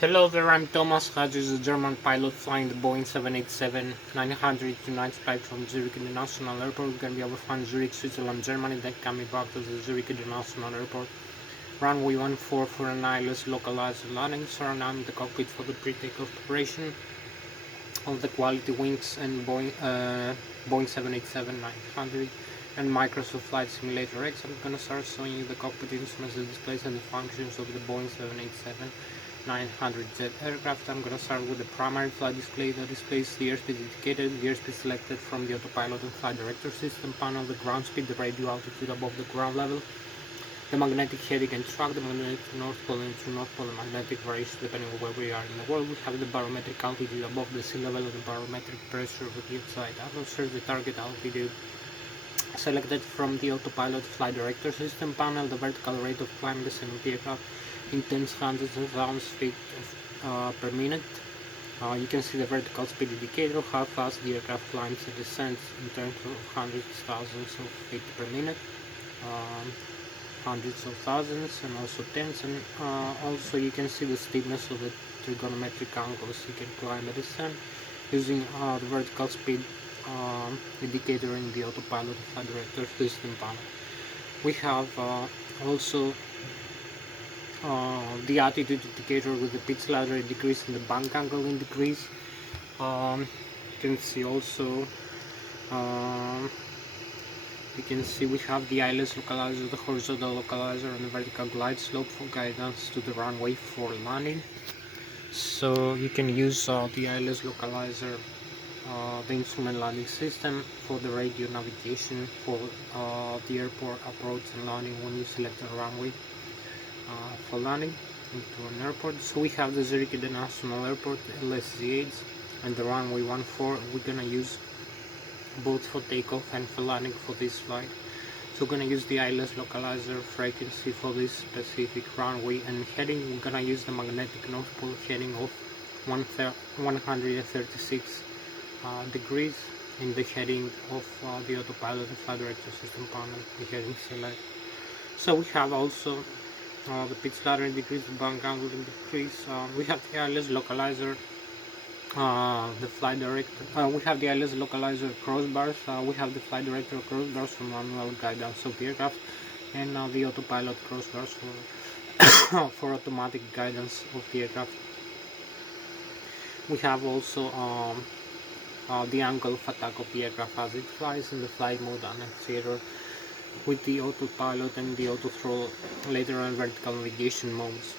Hello there, I'm Thomas Hatsios, a German pilot flying the Boeing 787-900 to 95 from Zurich International Airport. We're going to be overflying Zurich, Switzerland, Germany, then coming back to the Zurich International Airport. Runway 14 for an Lszh localized landing, surrounding the cockpit for the pre-takeoff preparation of the quality wings and Boeing 787-900 and Microsoft Flight Simulator X. I'm going to start showing you the cockpit instruments, the displays and the functions of the Boeing 787-900Z aircraft. I'm going to start with the primary flight display that displays the airspeed indicated, the airspeed selected from the autopilot and flight director system panel, the ground speed, the radio altitude above the ground level, the magnetic heading and track, the magnetic north pole and true north pole, and magnetic variation depending on where we are in the world. We have the barometric altitude above the sea level and the barometric pressure of the outside atmosphere, the target altitude selected from the autopilot flight director system panel, the vertical rate of climb, the of the aircraft in tens, hundreds and thousands feet per minute. You can see the vertical speed indicator, how fast the aircraft climbs and descends in terms of hundreds of thousands of feet per minute, hundreds of thousands and also tens, and also you can see the steepness of the trigonometric angles you can climb and descend using the vertical speed indicator in the autopilot flight director system panel. We have also the altitude indicator with the pitch ladder decrease and the bank angle in decrease. You can see also we have the Lszh localizer, the horizontal localizer, and the vertical glide slope for guidance to the runway for landing. So you can use the Lszh localizer, the instrument landing system, for the radio navigation for the airport approach and landing when you select a runway for landing into an airport. So we have the Zurich International Airport, Lszh, and the runway 14. We're gonna use both for takeoff and for landing for this flight. So we're gonna use the Lszh localizer frequency for this specific runway, and heading we're gonna use the magnetic north pole heading of 136 degrees in the heading of the autopilot and flight director system panel, the heading select. So we have also the pitch ladder in decrease, the bank angle in decrease. We have the Lszh localizer, the flight director. We have the Lszh localizer crossbars. We have the flight director crossbars for manual guidance of the aircraft, and the autopilot crossbars for for automatic guidance of the aircraft. We have also the angle of attack of the aircraft as it flies, in the flight mode annunciator with the autopilot and the auto throttle lateral and vertical navigation modes.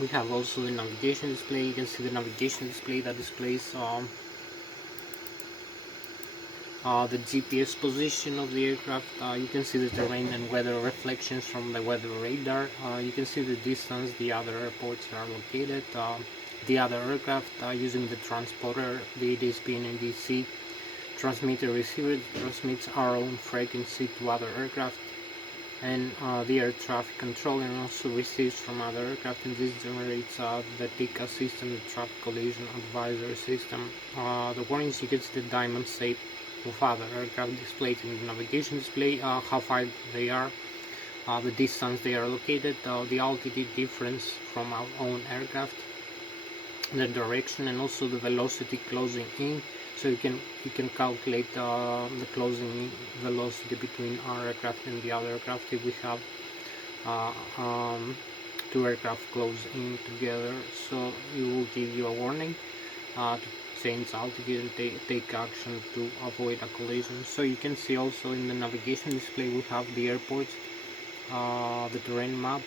We have also the navigation display. You can see the navigation display that displays the GPS position of the aircraft. You can see the terrain and weather reflections from the weather radar. You can see the distance the other airports are located. The other aircraft using the transponder, the DSP and NDC transmitter receiver transmits our own frequency to other aircraft, and the air traffic control, and also receives from other aircraft, and this generates the TAKEOFF system, the traffic collision advisory system. The warnings, you can see the diamond shape of other aircraft displayed in the navigation display, how far they are, the distance they are located, the altitude difference from our own aircraft, the direction, and also the velocity closing in. So you can calculate the closing velocity between our aircraft and the other aircraft if we have two aircraft close in together. So it will give you a warning to change altitude and take action to avoid a collision. So you can see also in the navigation display we have the airports, the terrain map,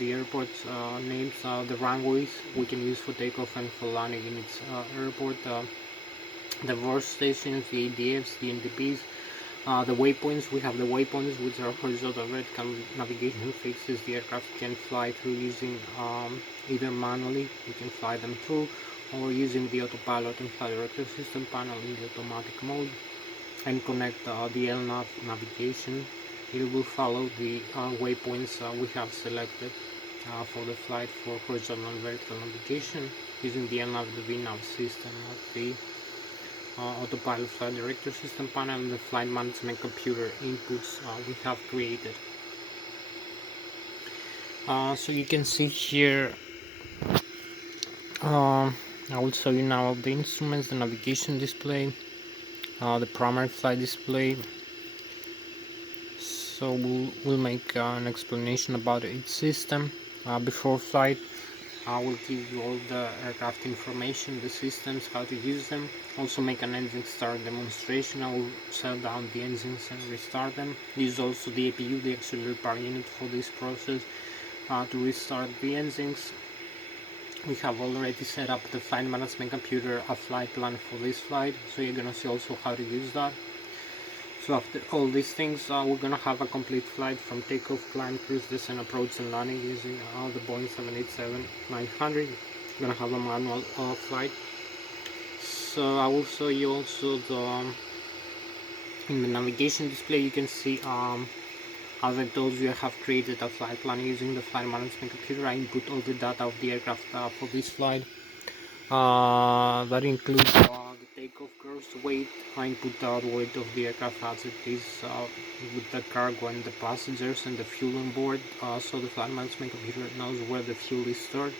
the airports names, the runways we can use for takeoff and for landing in its airport, the work stations, the ADFs, the NDPs, the waypoints. We have the waypoints, which are horizontal vertical navigation fixes the aircraft can fly through using either manually, you can fly them through, or using the autopilot and flight director system panel in the automatic mode, and connect the LNAV navigation. It will follow the waypoints we have selected for the flight for horizontal and vertical navigation using the LNAV, the VNAV system of the autopilot flight director system panel and the flight management computer inputs we have created. So you can see here I will show you now the instruments, the navigation display, the primary flight display. So we'll make an explanation about each system. Before flight, I will give you all the aircraft information, the systems, how to use them. Also make an engine start demonstration. I will shut down the engines and restart them. Use also the APU, the auxiliary power unit, for this process to restart the engines. We have already set up the flight management computer, a flight plan for this flight, so you're gonna see also how to use that. So after all these things, we're gonna have a complete flight from takeoff, climb, cruise, descent, approach, and landing using the Boeing 787-900. We're gonna have a manual flight. So I will show you also in the navigation display. You can see, as I told you, I have created a flight plan using the flight management computer. I input all the data of the aircraft for this flight. That includes the takeoff gross weight. I input the weight of the aircraft as it is with the cargo and the passengers and the fuel on board. So the flight management computer knows where the fuel is stored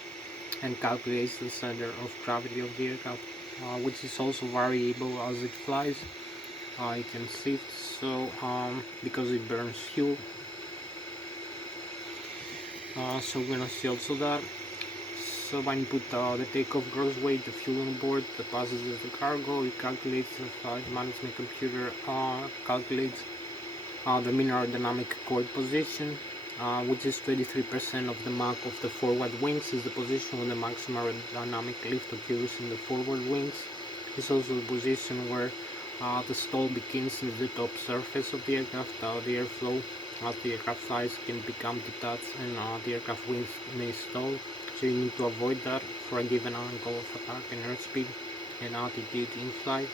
and calculates the center of gravity of the aircraft, which is also variable as it flies. It can shift, so because it burns fuel. So we're gonna see also that. So I input the takeoff gross weight, the fuel on board, the passengers, the cargo. It calculates, the flight management computer calculates the mean aerodynamic chord position, which is 23% of the Mach of the forward wings, is the position where the maximum aerodynamic lift occurs in the forward wings. It's also the position where the stall begins in the top surface of the aircraft. The airflow as the aircraft flies can become detached and the aircraft wings may stall. So you need to avoid that for a given angle of attack and airspeed and altitude in flight.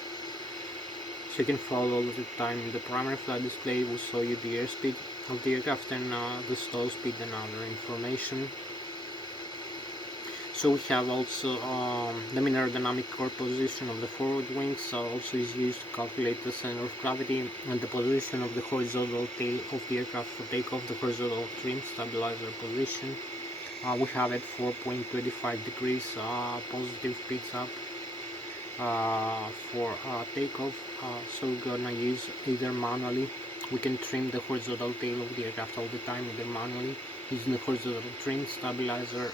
So you can follow all the time. The primary flight display will show you the airspeed of the aircraft and the stall speed and other information. So we have also the mean aerodynamic chord position of the forward wings, also is used to calculate the center of gravity and the position of the horizontal tail of the aircraft for takeoff, the horizontal trim stabilizer position. We have it 4.25 degrees positive pitch up for takeoff. So we're gonna use either manually. We can trim the horizontal tail of the aircraft all the time, either manually using the horizontal trim stabilizer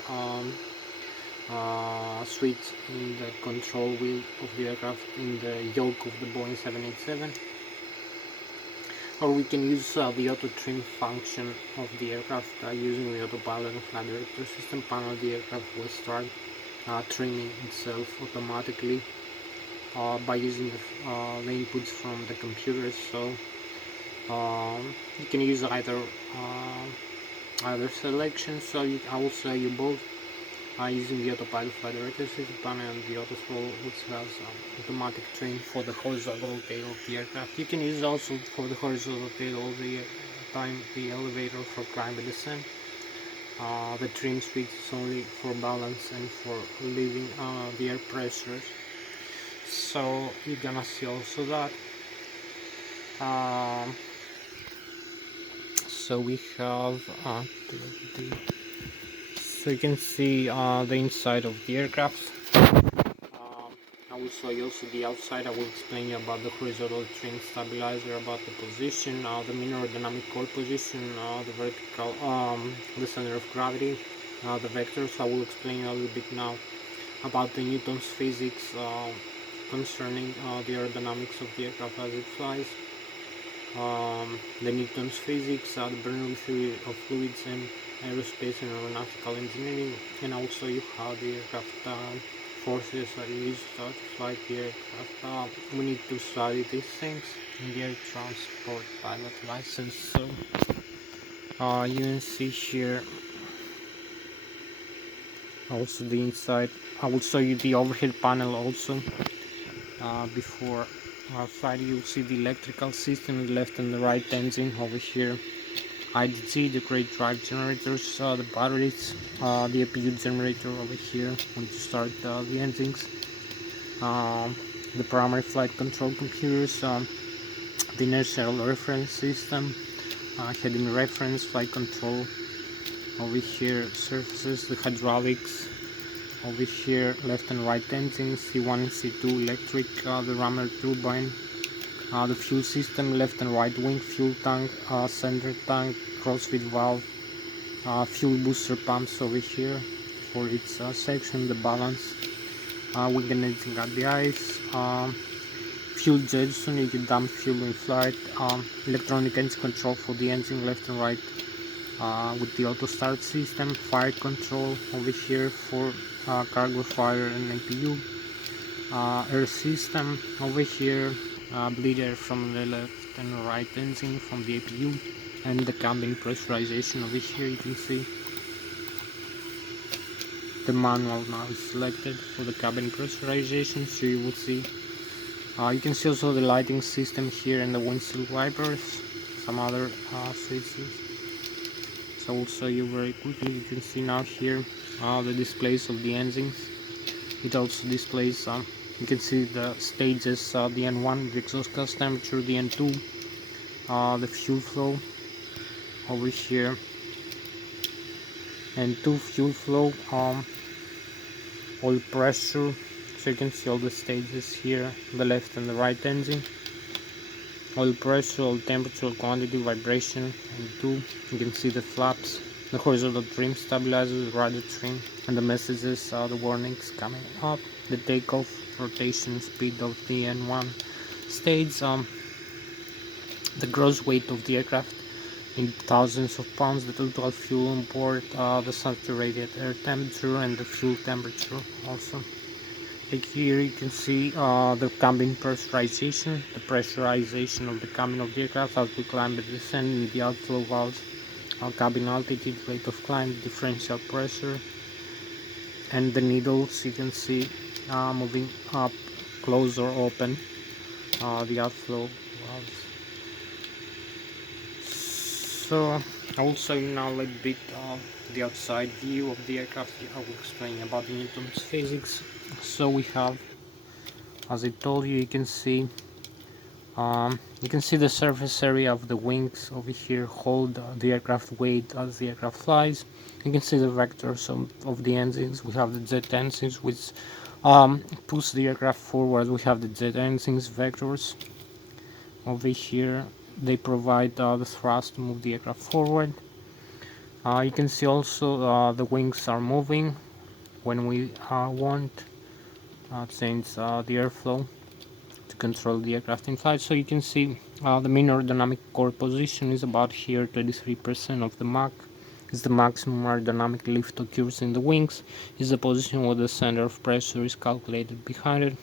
switch in the control wheel of the aircraft in the yoke of the Boeing 787, or we can use the auto trim function of the aircraft using the autopilot and flight director system panel. The aircraft will start trimming itself automatically by using the inputs from the computer. So you can use either selection. So I will show you both. Using the autopilot flight director system panel and the auto scroll, which has automatic trim for the horizontal tail of the aircraft. You can use also for the horizontal tail all the time the elevator for climb and descent. The trim switch is only for balance and for leaving the air pressures. So you're gonna see also that. So we have so you can see the inside of the aircraft. I will show you also the outside. I will explain you about the horizontal trim stabilizer, about the position, the mean aerodynamic chord position, the vertical, the center of gravity, the vectors. I will explain you a little bit now about the Newton's physics concerning the aerodynamics of the aircraft as it flies. The Newton's physics, the Bernoulli theory of fluids and aerospace and aeronautical engineering, and also you how the aircraft forces are used to fly the aircraft. We need to study these things in the air transport pilot license. So you can see here also the inside. I will show you the overhead panel also. Before flight, you'll see the electrical system, the left and the right engine over here. IDG, the great drive generators, the batteries, the APU generator over here when you start the engines, the primary flight control computers, the inertial reference system, heading reference, flight control over here, surfaces, the hydraulics, Over here, left and right engines, C1 and C2 electric, the rammer turbine, the fuel system, left and right wing, fuel tank, center tank, crossfeed valve, fuel booster pumps over here for its section, the balance, wing and engine at the ice, fuel jettison, you can dump fuel in flight, electronic engine control for the engine left and right with the auto start system, fire control over here for cargo fire and APU, air system over here, bleed air from the left and right engine from the APU, and the cabin pressurization over here. You can see the manual now is selected for the cabin pressurization, so you will see you can see also the lighting system here and the windshield wipers, some other switches. So I'll show you very quickly. You can see now here the displays of the engines. It also displays you can see the stages, the N1, the exhaust gas temperature, the N2, the fuel flow over here, N2 fuel flow, oil pressure. So you can see all the stages here, the left and the right engine, oil pressure, oil temperature, quantity, vibration, N2. You can see the flaps, the horizontal trim stabilizer, the rudder trim, and the messages, the warnings coming up, the takeoff, rotation speed of the N1 stage, the gross weight of the aircraft in thousands of pounds, the total fuel on board, the saturated air temperature, and the fuel temperature also. Like here you can see the cabin pressurization, the pressurization of the cabin of the aircraft as we climb and descend with the outflow valves, cabin altitude, rate of climb, differential pressure, and the needles you can see moving up, close or open, the outflow valves. So I will show you now a little bit the outside view of the aircraft. I will explain about the Newton's physics. So we have, as I told you, you can see the surface area of the wings over here hold the aircraft weight as the aircraft flies. You can see the vectors of the engines. We have the jet engines which push the aircraft forward. We have the jet engines vectors over here. They provide the thrust to move the aircraft forward. You can see also the wings are moving when we want change the airflow to control the aircraft in flight. So you can see the mean aerodynamic core position is about here, 23% of the Mach. Is the maximum aerodynamic lift occurs in the wings, is the position where the center of pressure is calculated behind it,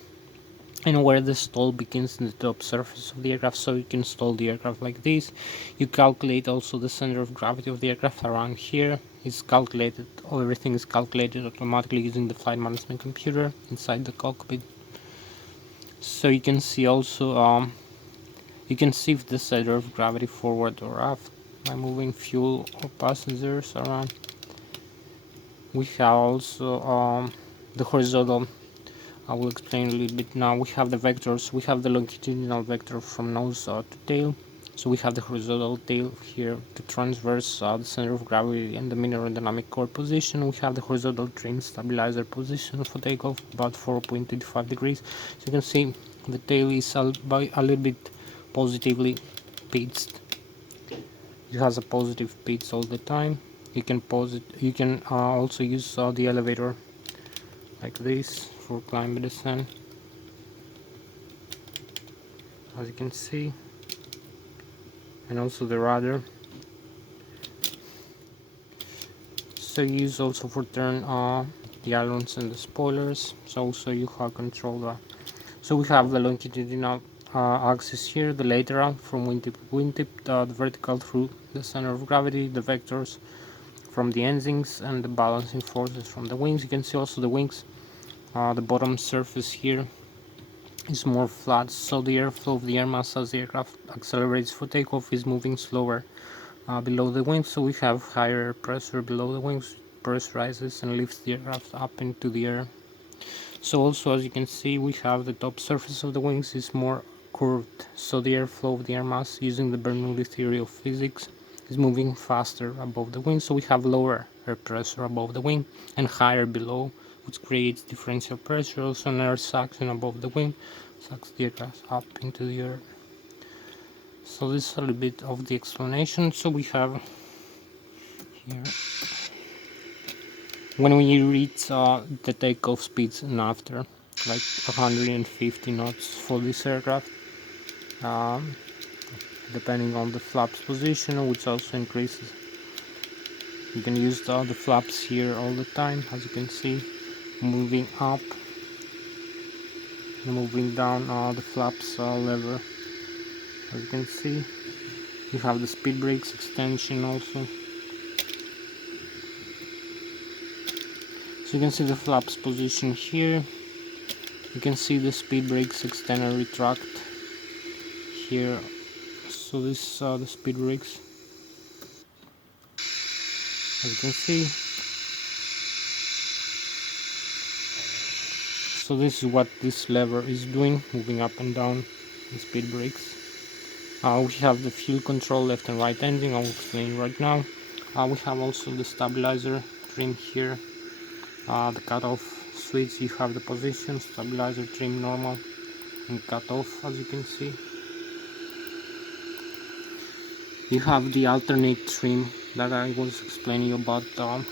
and where the stall begins in the top surface of the aircraft. So you can stall the aircraft like this. You calculate also the center of gravity of the aircraft around here. It's calculated, everything is calculated automatically using the flight management computer inside the cockpit. So you can see also you can shift the center of gravity forward or aft by moving fuel or passengers around. We have also the horizontal. I will explain a little bit now. We have the vectors. We have the longitudinal vector from nose to tail. So we have the horizontal tail here to transverse the center of gravity and the mean aerodynamic core position. We have the horizontal trim stabilizer position for takeoff, about 4.25 degrees. So you can see the tail is a little bit positively pitched. It has a positive pitch all the time. You can pause it. You can also use the elevator like this for climb and descent, as you can see, and also the rudder. So use also for turn the ailerons and the spoilers. So also you have control. So we have the longitudinal axis here, the lateral from wingtip to wingtip, the vertical through the center of gravity, the vectors from the engines, and the balancing forces from the wings. You can see also the wings. The bottom surface here is more flat, so the airflow of the air mass as the aircraft accelerates for takeoff is moving slower below the wings, so we have higher pressure below the wings, pressurizes and lifts the aircraft up into the air. So also, as you can see, we have the top surface of the wings is more curved, so the airflow of the air mass using the Bernoulli theory of physics is moving faster above the wing, so we have lower air pressure above the wing and higher below, which creates differential pressure. Also an air suction above the wing sucks the aircraft up into the air. So this is a little bit of the explanation. So we have here, when we reach the takeoff speeds and after, like 150 knots for this aircraft, depending on the flaps position, which also increases. You can use the flaps here all the time, as you can see, moving up and moving down the flaps lever. As you can see, you have the speed brakes extension also. So you can see the flaps position here. You can see the speed brakes extend and retract here. So this are the speed brakes, as you can see. So this is what this lever is doing, moving up and down the speed brakes. We have the fuel control, left and right engine, I'll explain right now. We have also the stabilizer trim here, the cutoff switch. You have the position, stabilizer trim, normal and cutoff, as you can see. You have the alternate trim that I was explaining about, the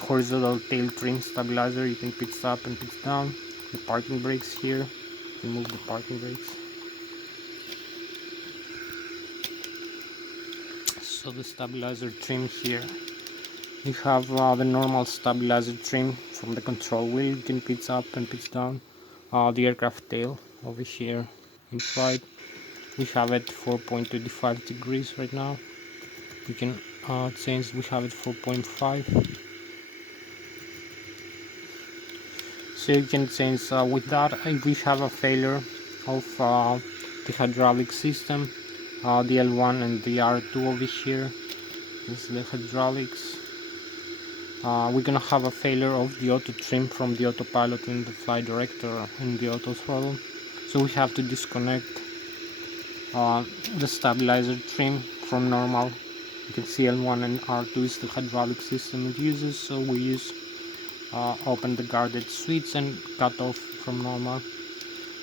horizontal tail trim stabilizer. You can pitch up and pitch down. The parking brakes here, you can move the parking brakes. So the stabilizer trim here, you have the normal stabilizer trim from the control wheel. You can pitch up and pitch down. The aircraft tail over here in flight, we have it 4.25 degrees right now. You can change, we have it 4.5. So you can change with that. If we have a failure of the hydraulic system, the L1 and the R2 over here, this is the hydraulics. We're gonna have a failure of the auto trim from the autopilot and the flight director and the auto throttle. So we have to disconnect the stabilizer trim from normal. You can see L1 and R2 is the hydraulic system it uses, so we use open the guarded switch and cut off from normal.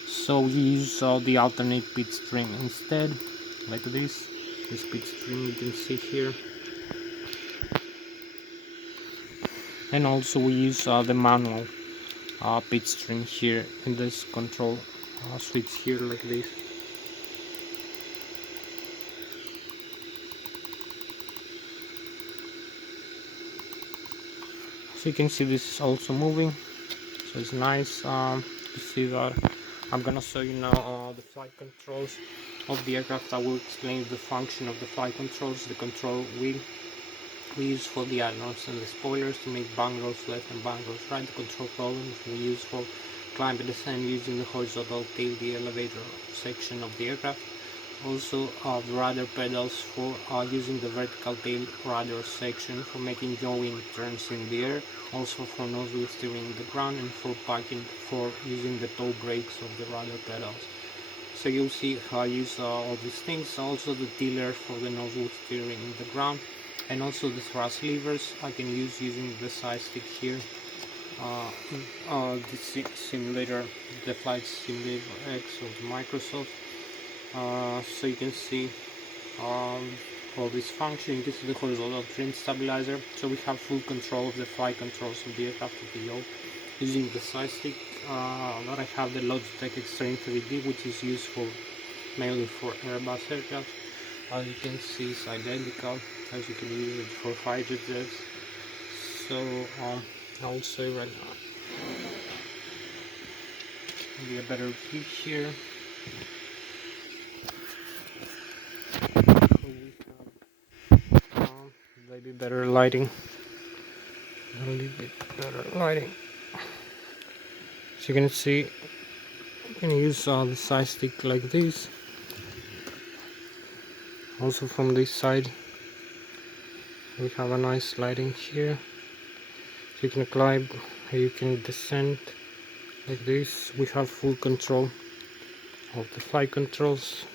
So we use the alternate pitch trim instead, like this pitch trim you can see here. And also we use the manual pitch trim here in this control switch here, like this. So you can see this is also moving, so it's nice to see that. I'm gonna show you now the flight controls of the aircraft. I will explain the function of the flight controls. The control wheel we use for the ailerons and the spoilers to make bang rolls left and bang rolls right. The control columns we use for climb and descent using the horizontal tail, the elevator section of the aircraft. Also the rudder pedals for using the vertical tail rudder section for making yawing turns in the air. Also for nose wheel steering the ground, and for parking for using the toe brakes of the rudder pedals. So you'll see how I use all these things. Also the tiller for the nose wheel steering in the ground, and also the thrust levers I can use using the side stick here. The simulator, the flight simulator X of Microsoft. So you can see all this function. You can see the horizontal trim stabilizer. So we have full control of the flight controls of the aircraft of the yaw using the side stick. That I have the Logitech Extreme 3D, which is used for mainly for Airbus aircraft. As you can see, it's identical as you can use it for fighter jets. So I will say right now, maybe a better view here. So we have maybe better lighting. A little bit better lighting. So you can see, you can use the side stick like this. Also from this side, we have a nice lighting here. So you can climb, you can descend like this. We have full control of the flight controls.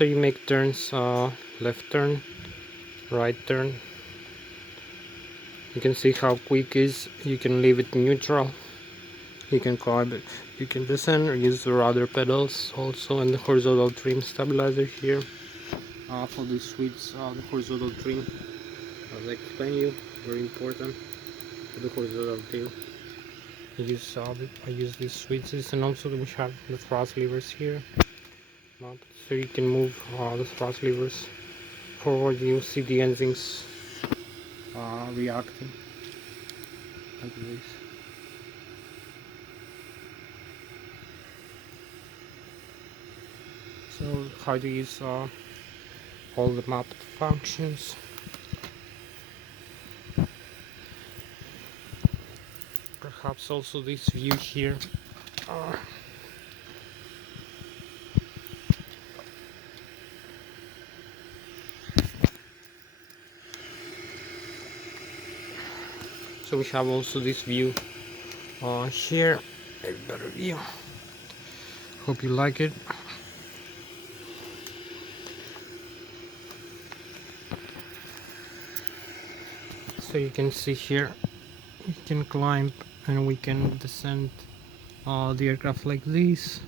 so you make turns, left turn, right turn. You can see how quick it is. You can leave it neutral, you can climb it, you can descend or use the rudder pedals also, and the horizontal trim stabilizer here. For the switch, the horizontal trim, as I explained you, very important for the horizontal tail. I use these switches, and also we have the thrust levers here mounted, so you can move the thrust levers forward. You see the engines reacting like this. So how to use all the mapped functions. Perhaps also this view here. So we have also this view here, a better view. Hope you like it. So you can see here, we can climb and we can descend the aircraft like this,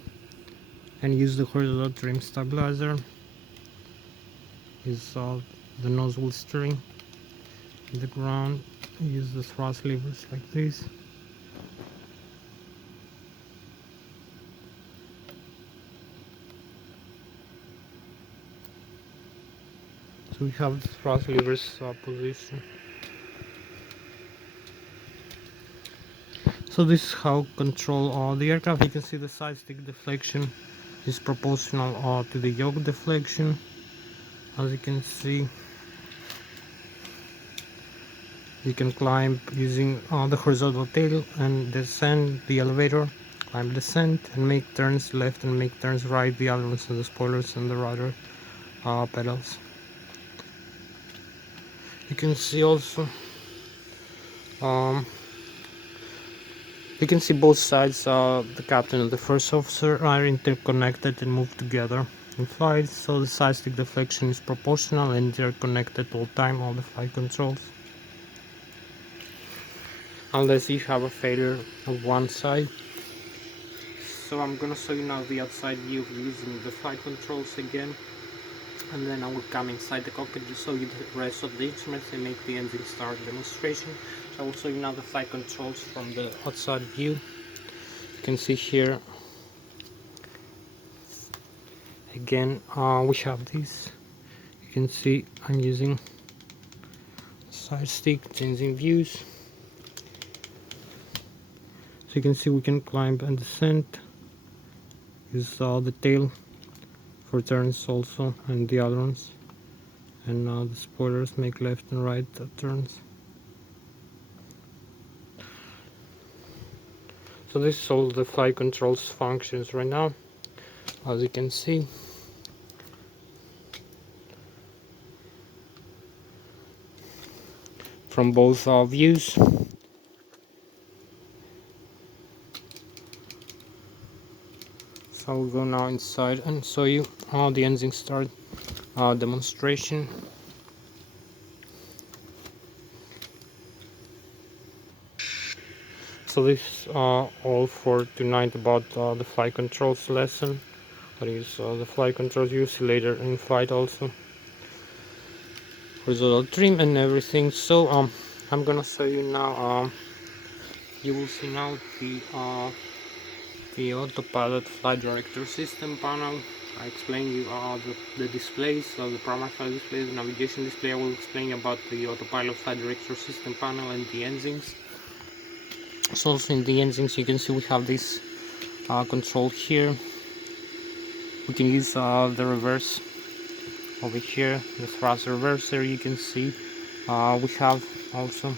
and use the horizontal trim stabilizer. Use the nozzle steering in the ground. Use the thrust levers like this. So we have the thrust levers position. So this is how control the aircraft. You can see the side stick deflection is proportional to the yoke deflection. As you can see, you can climb using the horizontal tail and descend the elevator, climb, descend, and make turns left and make turns right, the ailerons and the spoilers and the rudder pedals. You can see also you can see both sides, the captain and the first officer are interconnected and move together in flight, so the side stick deflection is proportional and they're connected all the time, all the flight controls, unless you have a failure of one side. So I'm gonna show you now the outside view using the flight controls again, and then I will come inside the cockpit to show you the rest of the instruments and make the engine start demonstration. So I will show you now the flight controls from the outside view. You can see here again, we have this. You can see I'm using side stick, changing views. So you can see we can climb and descend. Use the tail for turns also, and the ailerons, and the spoilers make left and right turns. So this is all the flight controls functions right now, as you can see. From both views. So I'll go now inside and show you how the engine start demonstration. So this is all for tonight about the flight controls lesson. I'll use the flight controls you see later in flight also. Horizontal trim and everything. So I'm gonna show you now. You will see now the autopilot flight director system panel. I explain you the displays, so the primary flight display, the navigation display. I will explain about the autopilot flight director system panel and the engines. So also in the engines you can see we have this control here. We can use the reverse over here, the thrust reverser. You can see we have also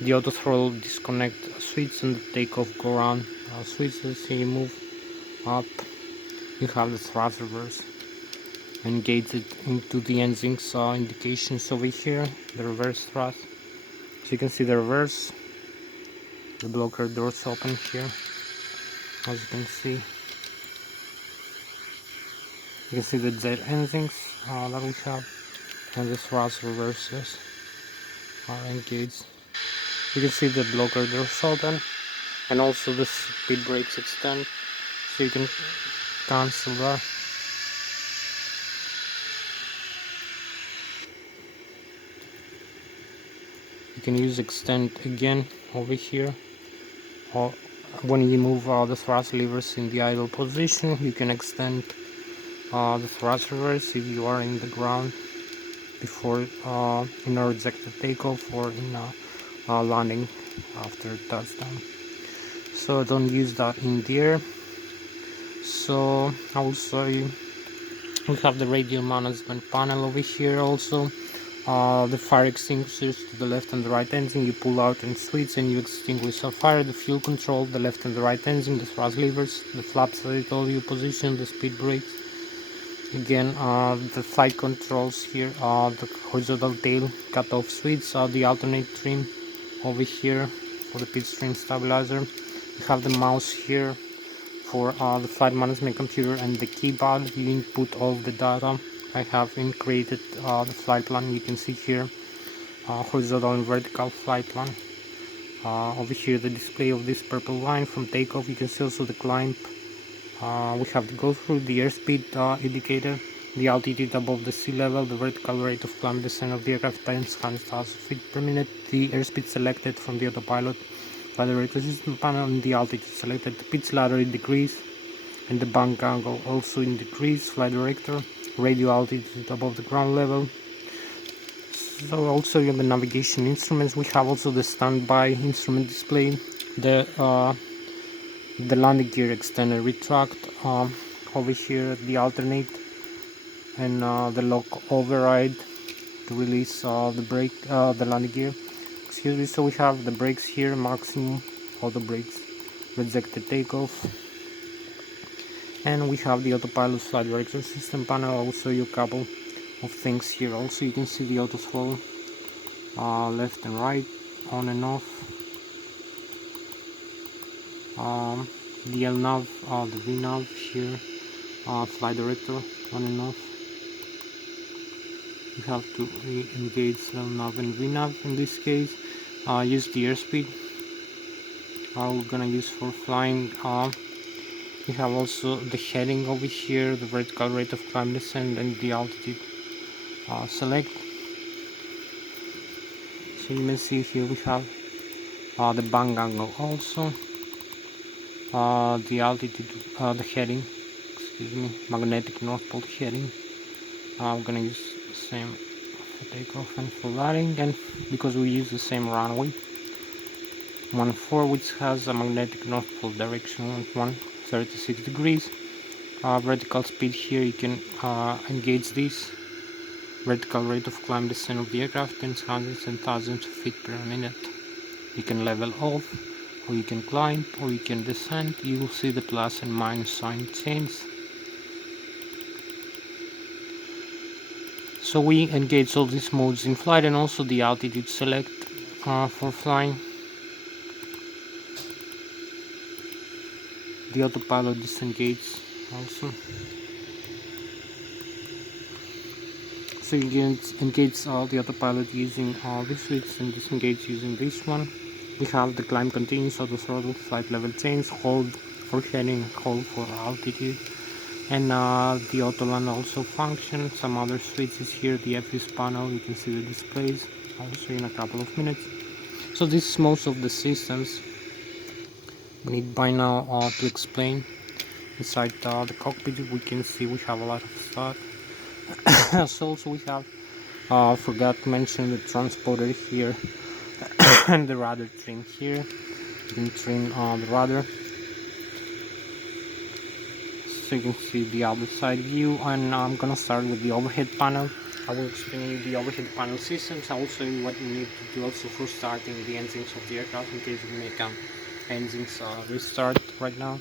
the auto throttle disconnect switch and the takeoff go around switch. Let's see, you move up, you have the thrust reverse engage it into the engines indications over here, the reverse thrust. So you can see the reverse, the blocker doors open here, as you can see. You can see the Z endings that we have, and the thrust reversers are engaged. You can see the blocker doors open, and also the speed brakes extend, so you can cancel that. You can use extend again over here, or when you move the thrust levers in the idle position, you can extend the thrust reverse if you are in the ground before in a rejected takeoff or in a landing after touchdown. So don't use that in the air. So also we have the radio management panel over here also. The fire extinguishers to the left and the right engine, you pull out and switch and you extinguish a fire. The fuel control, the left and the right engine, the thrust levers, the flaps that I told you position, the speed brakes. Again, the flight controls here, the horizontal tail cut-off switch, the alternate trim over here for the pitstream stabilizer. You have the mouse here for the flight management computer and the keypad. You input all the data. I have created the flight plan. You can see here horizontal and vertical flight plan. Over here the display of this purple line from takeoff. You can see also the climb. We have to go through the airspeed indicator, the altitude above the sea level, the vertical rate of climb descent of the aircraft times 100,000 feet per minute, the airspeed selected from the autopilot by the director system panel, and the altitude selected, the pitch ladder in degrees, and the bank angle also in degrees, flight director, radio altitude above the ground level. So also in the navigation instruments, we have also the standby instrument display, the landing gear extend and retract, over here the alternate, and the lock override to release the brake, the landing gear. Excuse me. So we have the brakes here, maximum, auto brakes, rejected takeoff, and we have the autopilot flight director system panel. I will show you a couple of things here. Also you can see the auto throttle, left and right, on and off, the LNAV, the VNAV here, flight director, on and off. You have to engage LNAV and VNAV in this case. Use the airspeed we're gonna use for flying. We have also the heading over here, the vertical rate of climb descent, and the altitude select. So you may see here we have the bank angle also, the altitude, the heading, excuse me, magnetic north pole heading. I'm gonna use the same for takeoff and for landing, and because we use the same runway 14, which has a magnetic north pole direction at 136 degrees. Vertical speed here, you can engage this vertical rate of climb descent of the aircraft, tens, hundreds and thousands of feet per minute. You can level off, or you can climb, or you can descend. You will see the plus and minus sign change. So we engage all these modes in flight, and also the altitude select for flying. The autopilot disengage also. So you can engage the autopilot using this switch and disengage using this one. We have the climb continues, auto throttle, flight level change, hold for heading, hold for altitude, and the auto land also function. Some other switches here, the FS panel, you can see the displays. I'll show you in a couple of minutes. So this is most of the systems we need by now to explain. Inside the cockpit we can see we have a lot of stuff. So also we have, forgot to mention the transponder here and the rudder trim here. You can trim the rudder, so you can see the other side view. And I'm gonna start with the overhead panel. I will explain you the overhead panel systems. I will show you what you need to do also for starting the engines of the aircraft in case you make engines restart right now.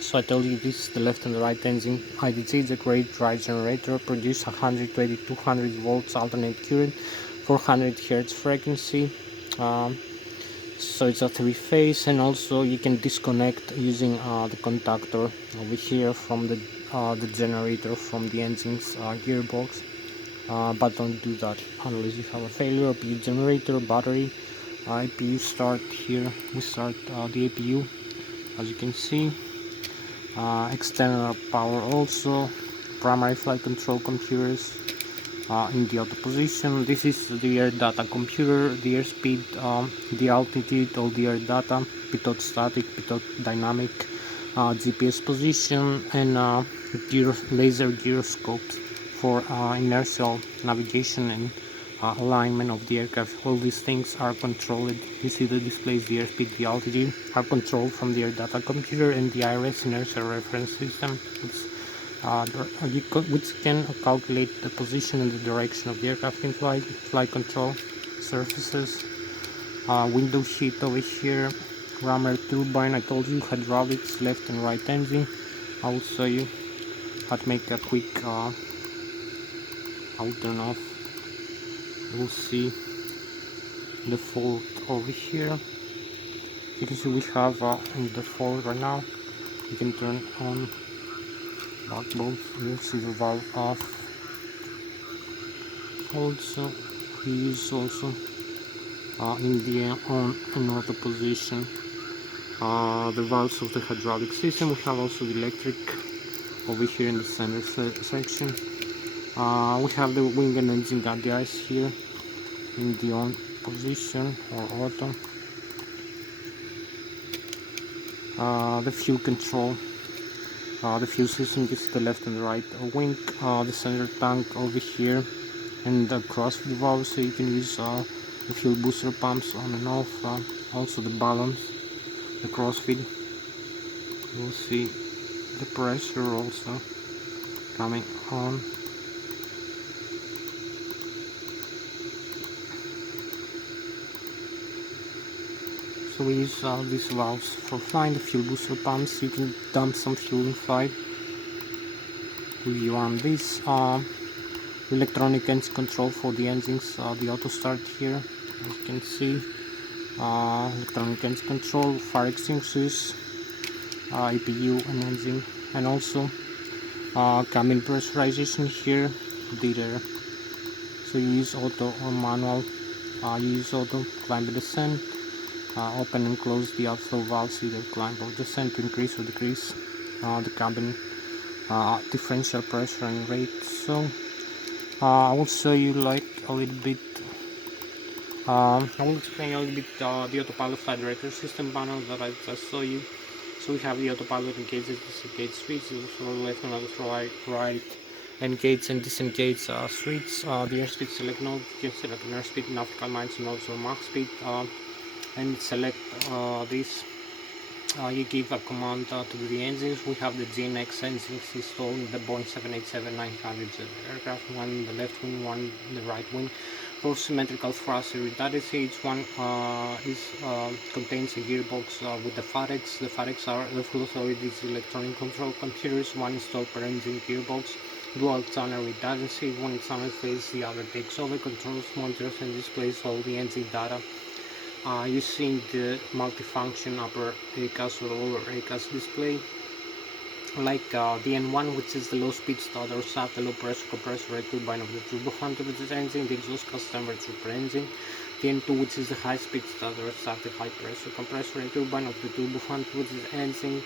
So I told you this is the left and the right engine. IDG, the great drive generator, produce 120 200 volts alternate current, 400 Hz frequency. So it's a 3-phase, and also you can disconnect using the contactor over here from the the generator from the engine's gearbox, but don't do that unless you have a failure. APU generator, battery, APU start. Here we start the APU, as you can see. External power also, primary flight control computers in the auto position. This is the air data computer, the airspeed, the altitude, all the air data, pitot static, pitot dynamic, GPS position, and laser gyroscopes for inertial navigation and alignment of the aircraft. All these things are controlled. You see the displays, the airspeed, the altitude are controlled from the air data computer and the IRS inertial reference system, which can calculate the position and the direction of the aircraft in flight. Flight control surfaces, window sheet over here, rammer turbine. I told you hydraulics, left and right engine. I will show you how to make a quick I'll turn off. We'll see the fault over here. You can see we have in the fault right now. You can turn on back both. You'll see the valve off. Also, we use also in the on and auto position the valves of the hydraulic system. We have also the electric over here in the center section. We have the wing and engine guys here in the on position or auto. The fuel control, the fuel system is the left and the right wing, the center tank over here, and the crossfeed valve, so you can use the fuel booster pumps on and off. Also the balance, the crossfeed. You'll see the pressure also coming on. So we use these valves for flying. The fuel booster pumps, you can dump some fuel in flight. We run this electronic engine control for the engines, the auto start here, as you can see. Electronic engine control, fire extinguishers, APU and engine, and also cabin pressurization here, leader. So you use auto or manual. You use auto, climb and descent. Open and close the outflow valves, either climb or descend to increase or decrease the cabin differential pressure and rate. So I will show you like a little bit. I will explain a little bit the autopilot flight director system panel that I just saw you. So we have the autopilot engages, disengage switch, for left and right engage and disengage switch. The airspeed select node, you can select an airspeed, nautical miles, nodes or Mach speed. And select this. You give a command to the engines. We have the GNX engines installed in the Boeing 787-900 aircraft, one in the left wing, one in the right wing. For symmetrical thrust redundancy, each one contains a gearbox with the FATEX. The FATEX are the full authorities electronic control computers, one installed per engine gearbox. Dual channel redundancy, one channel fails, the other takes over, controls, monitors and displays all the engine data. Using the multifunction upper ACAS or lower ACAS display, like the N1, which is the low speed starter shaft, the low pressure compressor rate turbine of the turbofan temperature engine, the exhaust gas temperature per engine. The N2, which is the high speed starter shaft, the high pressure compressor rate turbine of the turbofan temperature engine.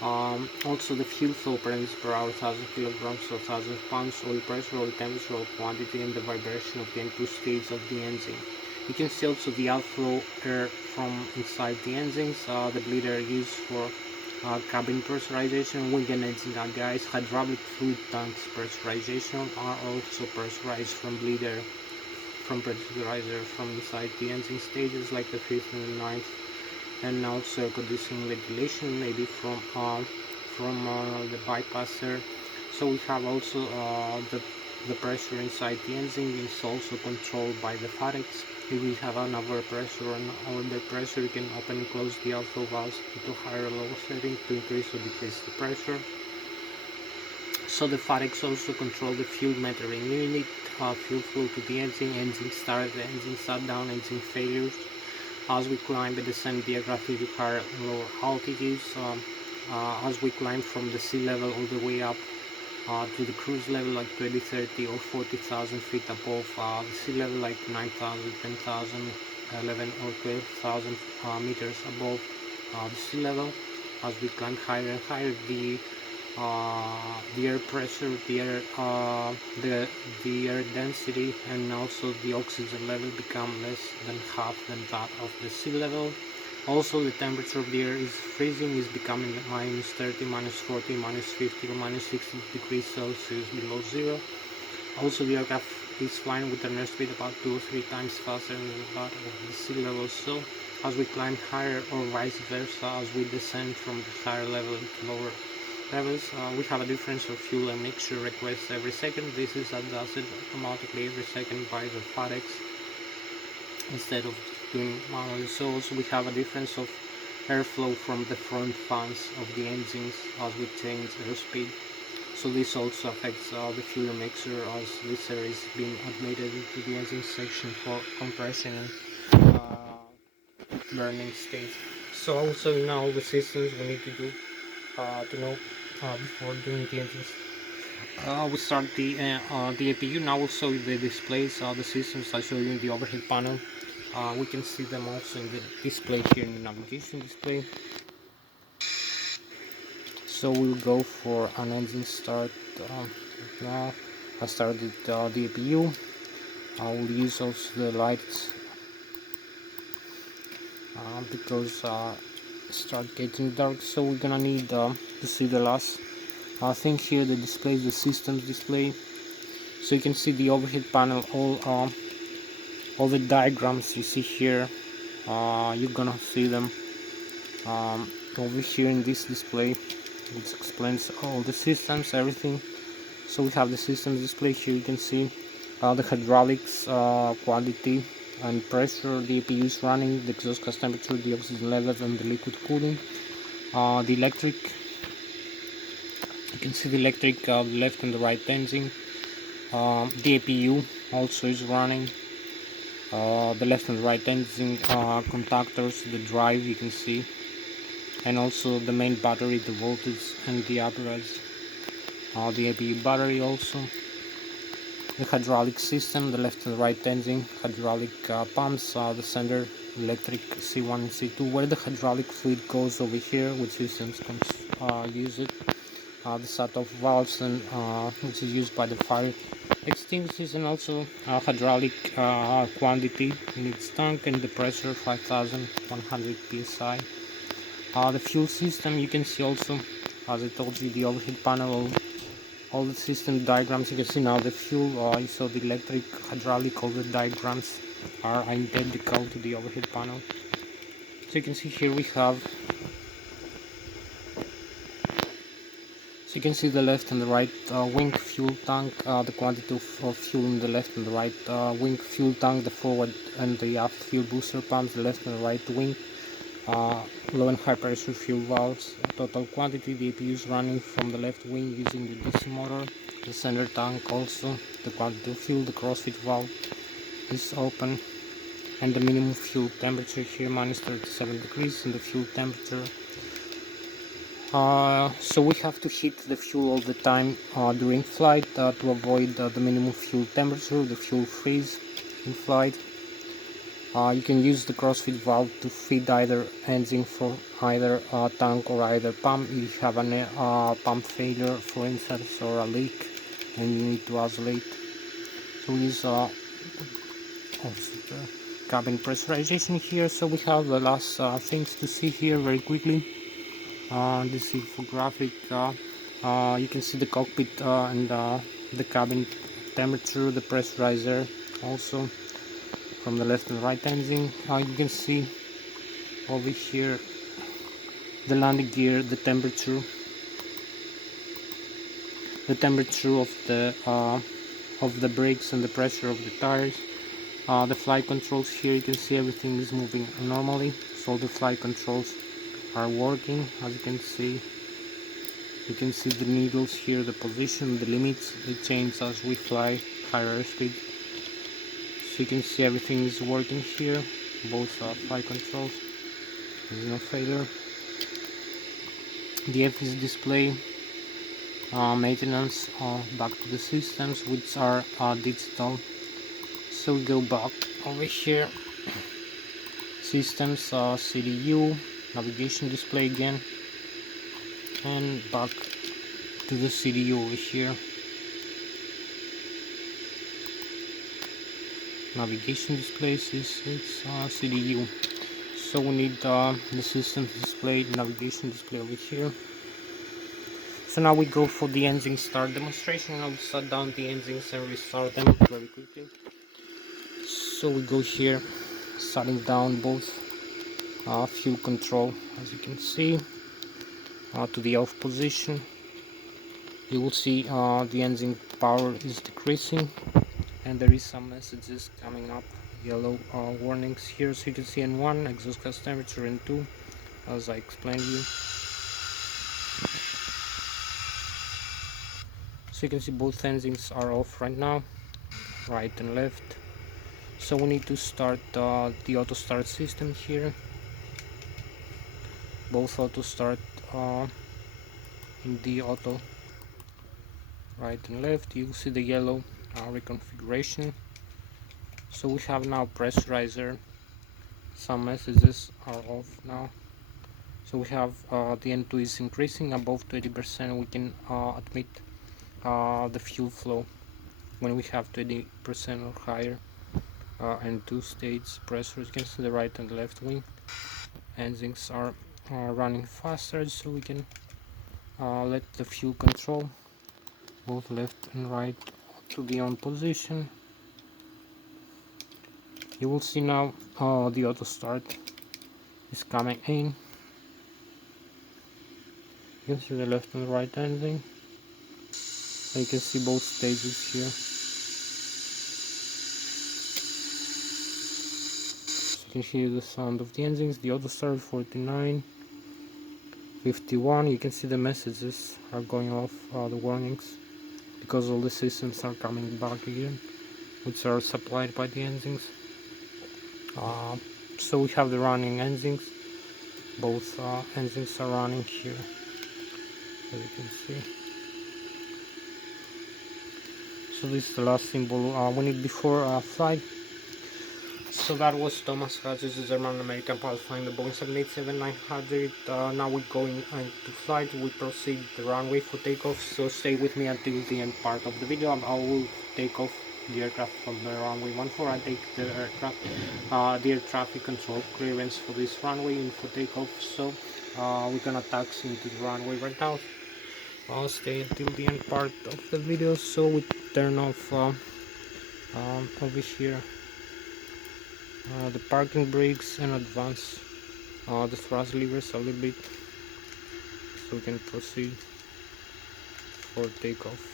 Also the fuel flow per engine per hour, 1000 kilograms or 1000 pounds, oil pressure, oil temperature, oil quantity, and the vibration of the N2 stage of the engine. You can see also the outflow air from inside the engines, the bleeder used for cabin pressurization, wing and engine guys. Hydraulic fluid tanks pressurization are also pressurized from bleeder, from pressurizer from inside the engine stages, like the 5th and the 9th, and also air conditioning ventilation, maybe from the bypasser. So we have also the pressure inside the engine is also controlled by the FATEX. If we have an overpressure or under pressure, you can open and close the outflow valves to higher or lower setting to increase or decrease the pressure. So the FATEX also control the fuel metering unit, fuel flow to the engine start, the engine shutdown, engine failures. As we climb and descend the aircraft to higher and lower altitudes, as we climb from the sea level all the way up to the cruise level, like 20, 30 or 40,000 feet above the sea level, like 9,000, 10,000, 11 or 12,000 meters above the sea level. As we climb higher and higher, the air pressure, the air density, and also the oxygen level become less than half than that of the sea level. Also, the temperature of the air is freezing, is becoming minus 30, minus 40, minus 50 or minus 60 degrees Celsius below zero. Also, the aircraft is flying with an airspeed about 2 or 3 times faster than that of the sea level. So, as we climb higher or vice versa, as we descend from the higher level to lower levels, we have a difference of fuel and mixture requests every second. This is adjusted automatically every second by the FATEX instead of doing manually. So also we have a difference of airflow from the front fans of the engines as we change airspeed. So this also affects the fuel mixer, as this air is being admitted into the engine section for compression and burning stage. So also in all the systems we need to do to know before doing the engines. We start the APU. Now we'll show you the displays, the systems. I show you in the overhead panel. We can see them also in the display here in the navigation display. So we'll go for an engine start now. I started the APU. I will use also the lights because start getting dark. So we're gonna need to see the last thing here, the display, the systems display. So you can see the overhead panel, all the diagrams you see here. You're gonna see them over here in this display, which explains all the systems, everything. So we have the systems display here. You can see the hydraulics, quality and pressure, the APU is running, the exhaust gas temperature, the oxygen level and the liquid cooling. The electric, you can see the electric, left and the right engine. The APU also is running. The left and right engine contactors, the drive you can see, and also the main battery, the voltage and the apparatus. The APU battery also. The hydraulic system, the left and right engine, hydraulic pumps, the center electric C1 and C2, where the hydraulic fluid goes over here, which systems can use it. The set-off valves, and which is used by the fire extinguishers, and also hydraulic quantity in its tank, and the pressure 5100 psi. The fuel system, you can see also, as I told you, the overhead panel, all the system diagrams. You can see now the fuel, you saw the electric, hydraulic, all the diagrams are identical to the overhead panel. So you can see here we have, so you can see the left and the right wing fuel tank, the quantity of fuel in the left and the right wing fuel tank, the forward and the aft fuel booster pumps, the left and the right wing, low and high pressure fuel valves, total quantity. The APU is running from the left wing using the DC motor, the center tank also, the quantity of fuel, the crossfit valve is open, and the minimum fuel temperature here minus 37 degrees, and the fuel temperature. So we have to heat the fuel all the time during flight to avoid the minimum fuel temperature, the fuel freeze in flight. You can use the crossfit valve to feed either engine for either tank or either pump. If you have a pump failure, for instance, or a leak, and you need to isolate. So we use also the cabin pressurization here. So we have the last things to see here very quickly. This infographic, you can see the cockpit and the cabin temperature, the pressurizer also from the left and right engine. You can see over here the landing gear, the temperature of the brakes and the pressure of the tires. The flight controls here, you can see everything is moving normally, so the flight controls are working. As you can see the needles here, the position, the limits, they change as we fly higher speed. So you can see everything is working here, both flight controls, there's no failure. The F is display, maintenance, back to the systems, which are digital. So we go back over here, systems, CDU, navigation display again, and back to the CDU over here, navigation displays is CDU. So we need the systems display, navigation display over here. So now we go for the engine start demonstration. I'll shut down the engines and restart them very quickly. So we go here, shutting down both fuel control, as you can see, to the off position. You will see the engine power is decreasing, and there is some messages coming up, yellow warnings here. So you can see N1 exhaust gas temperature, N2, as I explained to you. So you can see both engines are off right now, right and left. So we need to start the auto start system here. Both auto start in the auto, right and left. You see the yellow reconfiguration. So we have now pressurizer. Some messages are off now. So we have the N2 is increasing above 20%. We can admit the fuel flow when we have 20% or higher. And 2 states pressure. You can see the right and left wing engines are running faster, so we can let the fuel control both left and right to the on position. You will see now the auto start is coming in. You can see the left and right engine, and you can see both stages here. You can hear the sound of the engines. The auto start 49, 51. You can see the messages are going off, the warnings, because all the systems are coming back again, which are supplied by the engines. So we have the running engines. Both engines are running here, as you can see. So this is the last symbol we need before flight. So that was Thomas Hatsios, German-American pilot flying the Boeing 787-900. Now we're going into flight. We proceed the runway for takeoff. So stay with me until the end part of the video. I will take off the aircraft from the runway 14. I take the aircraft, the air traffic control clearance for this runway in for takeoff. So we're gonna taxi into the runway right now. I'll stay until the end part of the video. So we turn off over here the parking brakes and advance the thrust levers a little bit, so we can proceed for takeoff.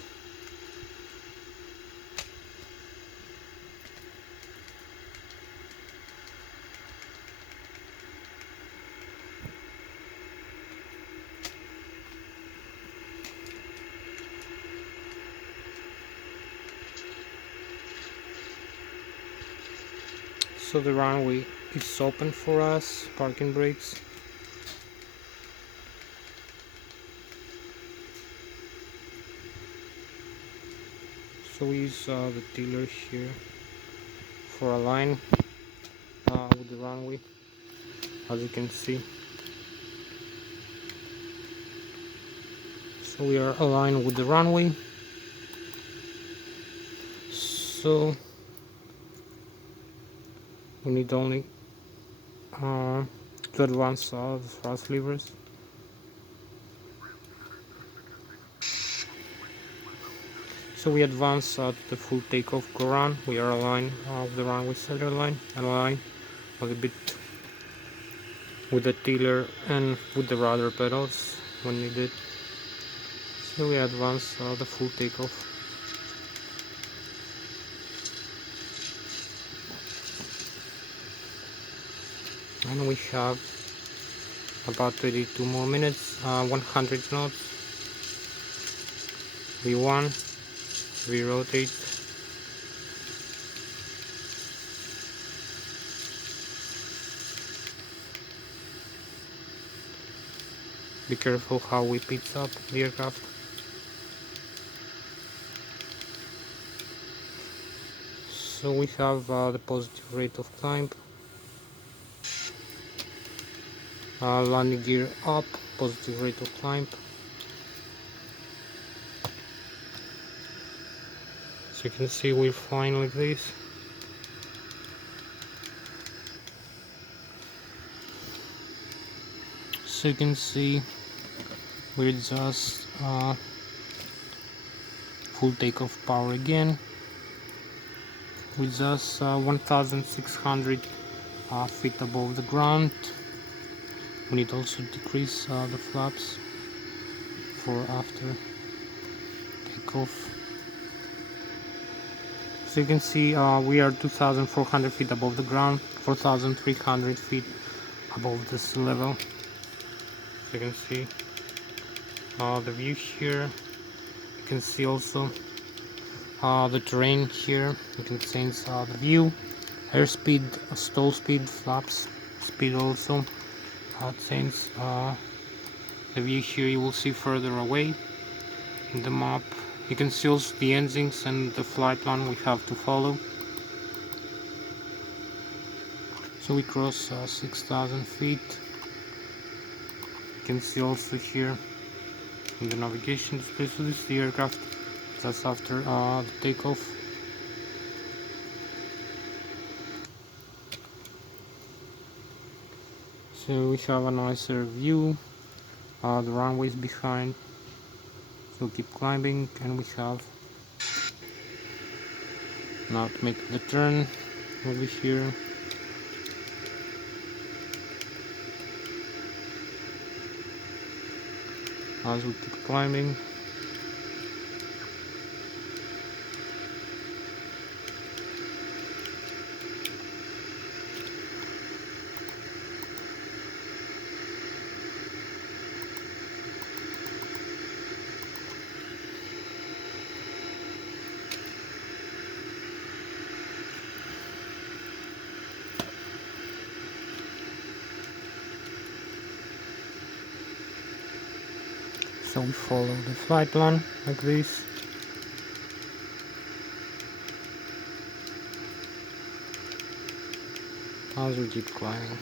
So the runway is open for us, parking brakes. So we use the tiller here for a line with the runway, as you can see. So we are aligned with the runway. So we need only to advance the thrust levers. So we advance to the full takeoff go run. We are aligned with the runway center line, aligned a little bit with the tiller and with the rudder pedals when needed. So we advance the full takeoff. And we have about 32 more minutes, 100 knots. V1, we rotate. Be careful how we pitch up the aircraft. So we have the positive rate of climb, landing gear up, positive rate of climb. So you can see we're flying like this. So you can see we're just full takeoff power again. With just 1600 feet above the ground. We need also decrease the flaps for after takeoff. So you can see we are 2400 feet above the ground, 4300 feet above the sea level. So you can see the view here. You can see also the terrain here. You can change the view, airspeed, stall speed, flaps speed also. Change the view here. You will see further away in the map. You can see also the engines and the flight plan we have to follow. So we cross 6000 feet. You can see also here in the navigation display. So this is the aircraft just after the takeoff. So we have a nicer view. The runway is behind. So keep climbing, and we have now to make the turn over here. As we keep climbing. So we follow the flight plan like this. As we keep climbing.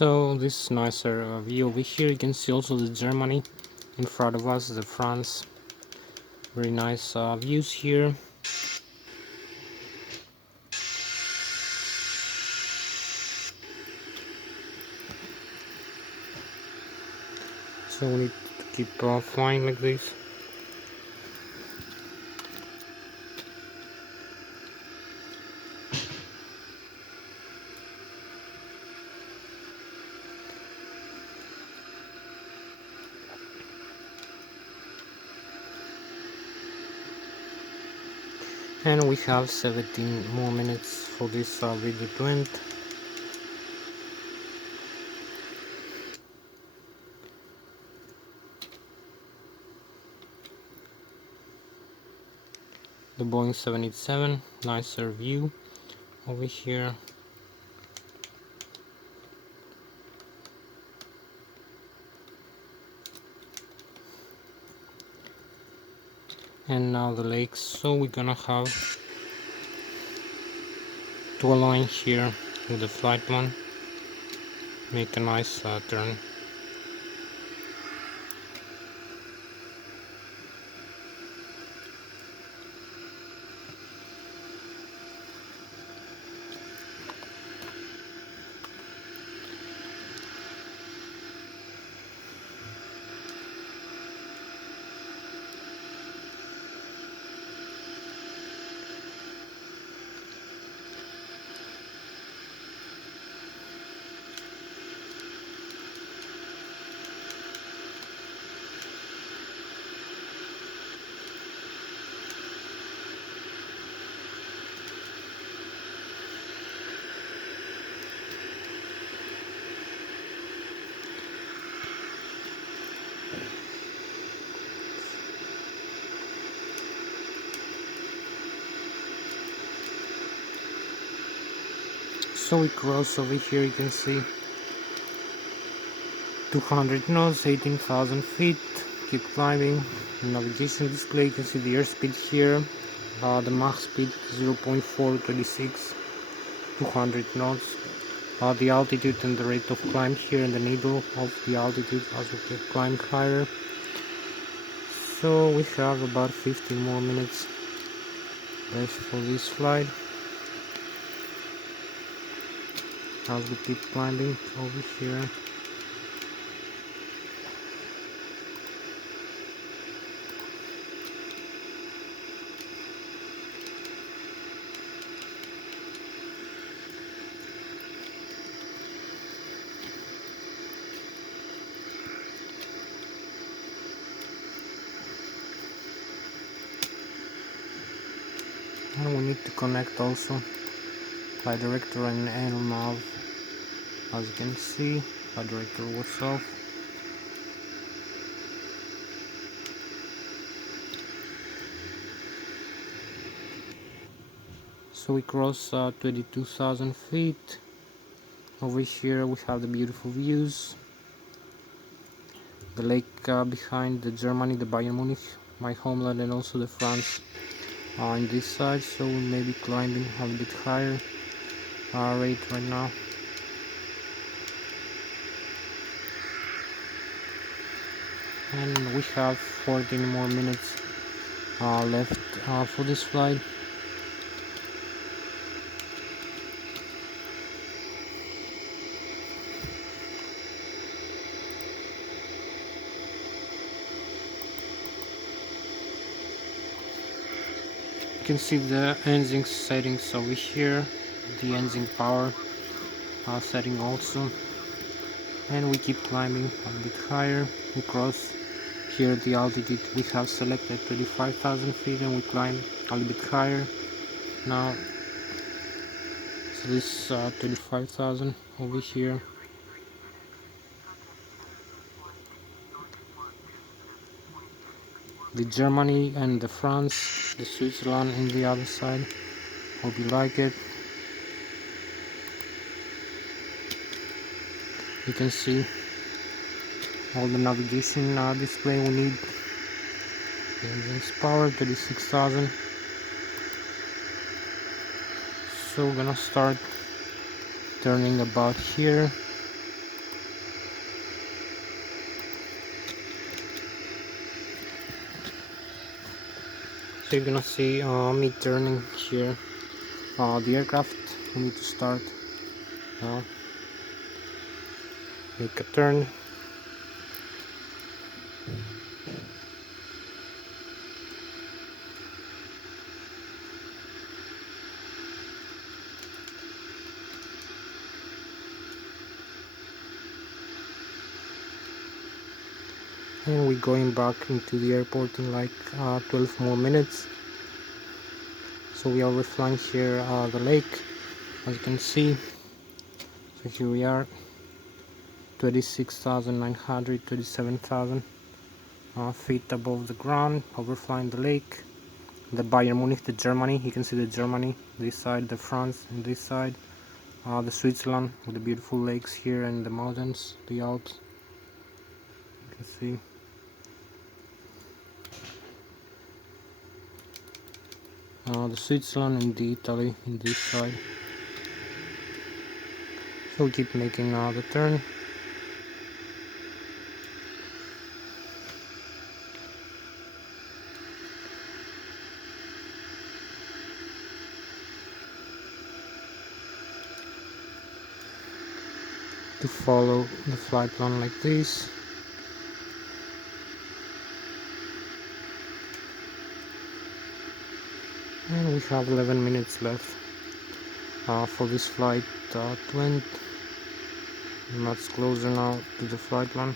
So this is nicer view over here. You can see also the Germany in front of us, the France. Very nice views here. So we need to keep flying like this. And we have 17 more minutes for this video to end. The Boeing 787, nicer view over here. And now the lakes. So we're gonna have to align here with the flight one, make a nice turn. So we cross over here, you can see 200 knots, 18,000 feet, keep climbing. Navigation display, you can see the airspeed here, the Mach speed 0.426, 200 knots, the altitude and the rate of climb here in the needle of the altitude as we climb higher. So we have about 15 more minutes left for this flight as we keep climbing over here. And we need to connect also bi-director and nav. As you can see, bi-director was off. So we cross 22,000 feet. Over here we have the beautiful views. The lake behind the Germany, the Bayern Munich, my homeland, and also the France on this side. So we may be climbing a bit higher rate right now. And we have 14 more minutes left for this flight. You can see the engine settings over here, the engine power setting also, and we keep climbing a bit higher. We cross here the altitude we have selected 35,000 feet, and we climb a little bit higher now. So this 35,000 over here. The Germany and the France, the Switzerland in the other side. Hope you like it. You can see all the navigation display we need. The engine's power 36,000. So we're gonna start turning about here. So you're gonna see me turning here. The aircraft, we need to start now. Make a turn. And we're going back into the airport in like 12 more minutes. So we are flying here the lake, as you can see. So here we are, 26,900, 27,000 feet above the ground, overflying the lake. The Bayern Munich, the Germany, you can see the Germany, this side, the France, and this side. The Switzerland with the beautiful lakes here and the mountains, the Alps. You can see. the Switzerland and the Italy in this side. So we keep making the turn. To follow the flight plan like this. And we have 11 minutes left for this flight 20. Much closer now to the flight plan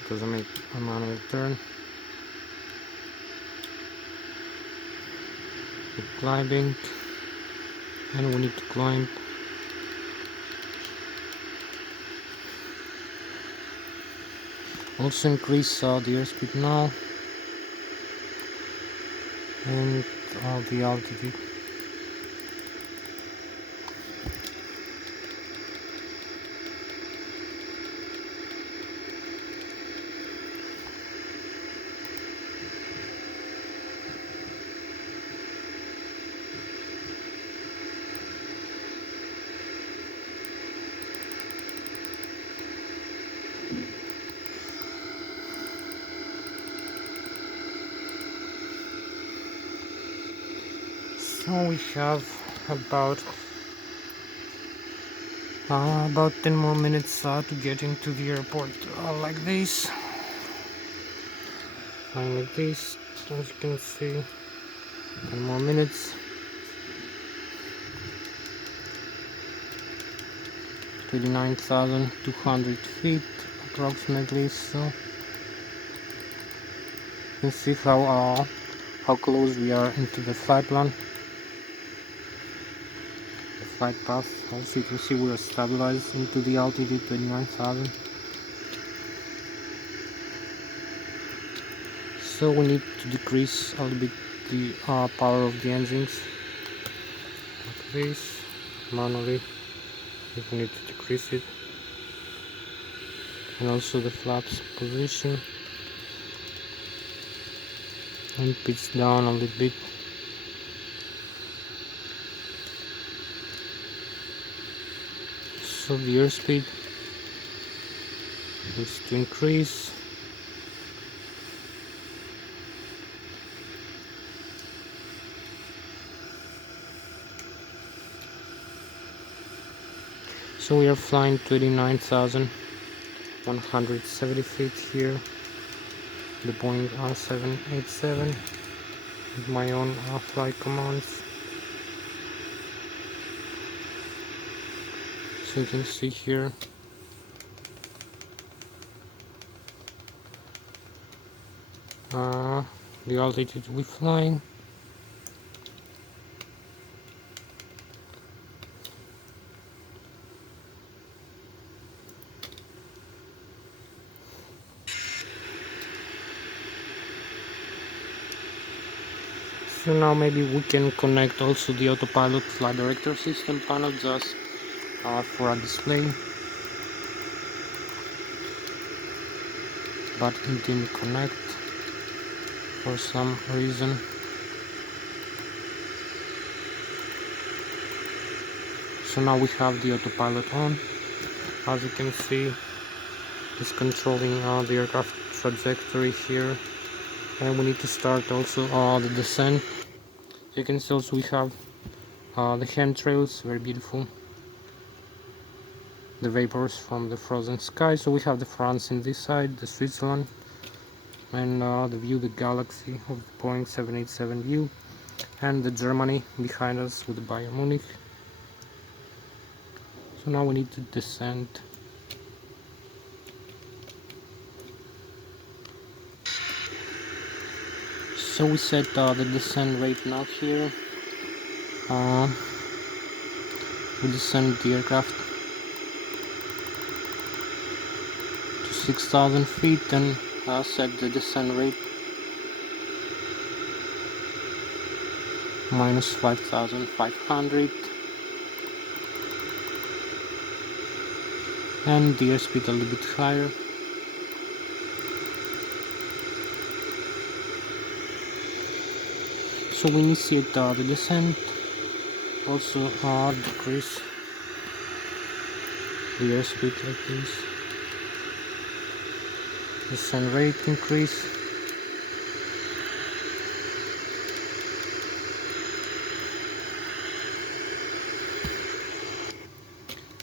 because I make a manual turn. We're climbing and we need to climb. Also increase the airspeed now and the altitude. So we have about 10 more minutes to get into the airport like this. Flying like this, as you can see. 10 more minutes. 29,200 feet approximately. So you can see how close we are into the flight plan. Flight path. Also you can see we are stabilized into the altitude 29,000. So we need to decrease a little bit the power of the engines like this manually. If we need to decrease it, and also the flaps position, and pitch down a little bit. So the airspeed is to increase. So we are flying 29,170 feet here. The Boeing 787 with my own flight commands. So you can see here the altitude we're flying. So now maybe we can connect also the autopilot flight director system panel just for a display, but it didn't connect for some reason. So now we have the autopilot on. As you can see, it's controlling the aircraft trajectory here, and we need to start also the descent. You can see also we have the chemtrails, very beautiful. The vapors from the frozen sky. So we have the France in this side, the Switzerland, and the view, the galaxy of the Boeing 787 view, and the Germany behind us with the Bayern Munich. So now we need to descend. So we set the descent rate now here. We descend the aircraft to 6,000 feet and set the descent rate minus 5,500, and the airspeed a little bit higher. So So we initiate the descent, also decrease the airspeed like this, descent rate increase,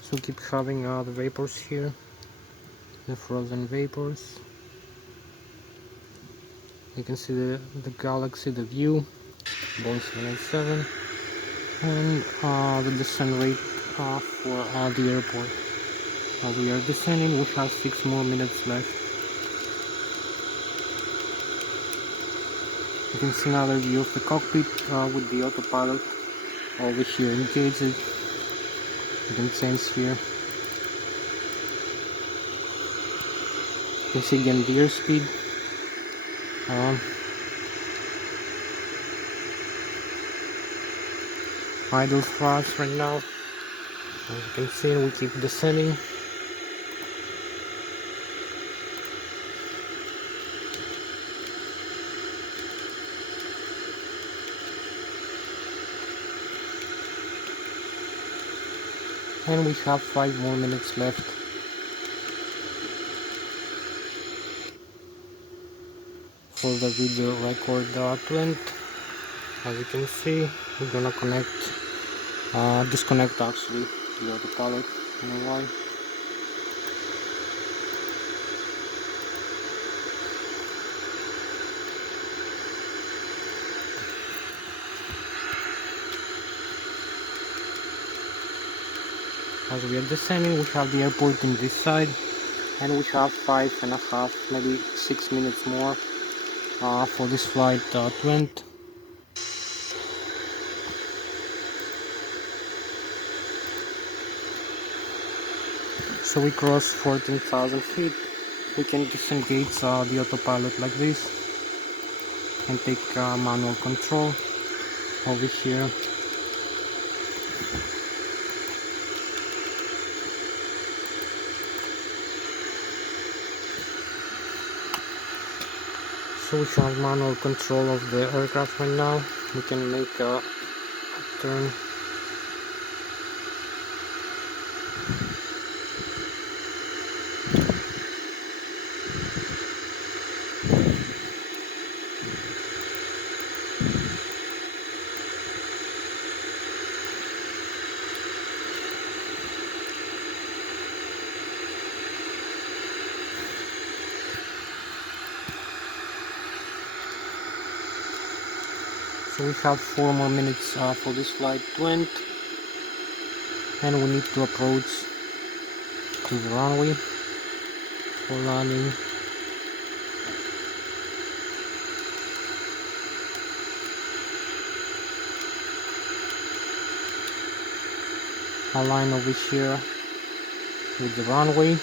so keep having the vapors here, the frozen vapors. You can see the galaxy, the view, Boeing 787, and the descent rate for the airport. As we are descending, we have 6 more minutes left. You can see another view of the cockpit with the autopilot over here engaged. You can sense here. You can see again the airspeed. Idle thrust right now. As you can see, we keep descending. And we have 5 more minutes left. For the video record to end. As you can see, we're gonna disconnect actually the autopilot in a while. As we are descending, we have the airport in this side, and we have 5.5, maybe 6 minutes more for this flight to end. So we cross 14,000 feet. We can disengage the autopilot like this and take manual control over here. So we have manual control of the aircraft right now. We can make a turn. So we have 4 more minutes for this flight to end, and we need to approach to the runway for landing. Align over here with the runway.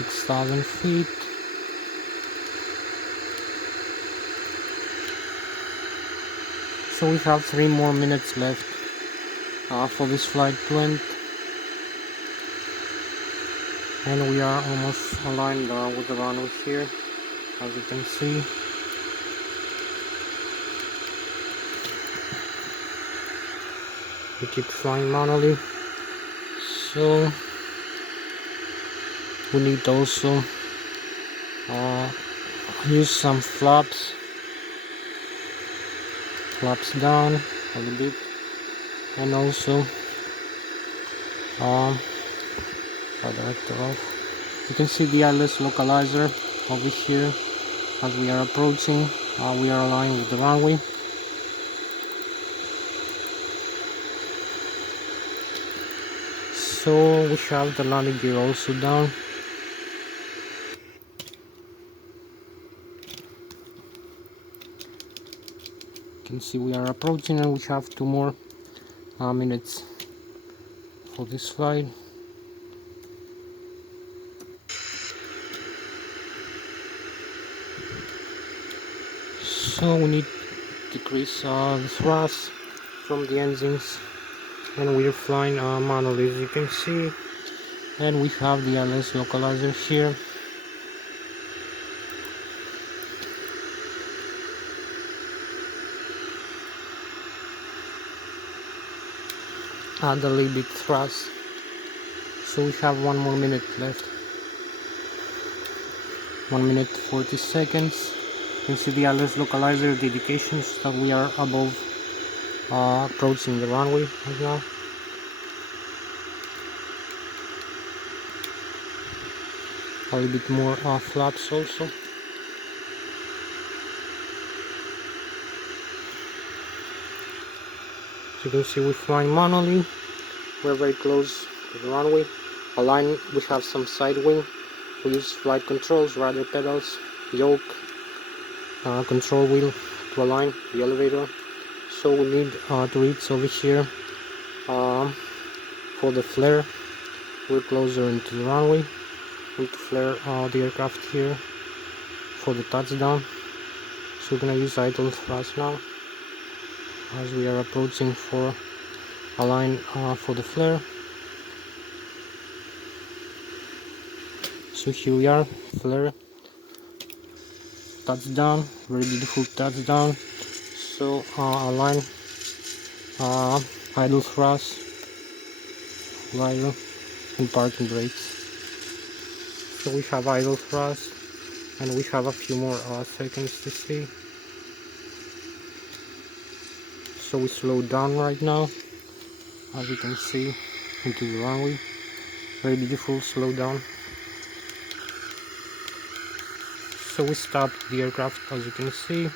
.6,000 feet. So we have 3 more minutes left for this flight to end, and we are almost aligned with the runway here, as you can see. We keep flying manually, so we need also use some flaps down a little bit, and also director off. You can see the Lszh localizer over here. As we are approaching, we are aligned with the runway. So we have the landing gear also down. You can see we are approaching, and we have 2 more minutes for this flight. So we need to decrease the thrust from the engines and we're flying manually, as you can see. And we have the LS localizer here. Add a little bit thrust. So we have 1 more minute left. 1 minute 40 seconds. You can see the LS localizer indications that we are above approaching the runway right now. A little bit more flaps also. As you can see, we're flying manually. We're very close to the runway. Align, we have some side wing. We use flight controls, rudder pedals, yoke, control wheel to align the elevator. So we need to reach over here for the flare. We're closer into the runway. We need to flare the aircraft here for the touchdown. So we're gonna use idle thrust now as we are approaching for a line for the flare. So here we are, flare, touchdown, very beautiful touchdown. So align, idle thrust, gyro, and parking brakes. So we have idle thrust, and we have a few more seconds to see. So we slow down right now, as you can see, into the runway. Very beautiful slow down. So we stopped the aircraft, as you can see.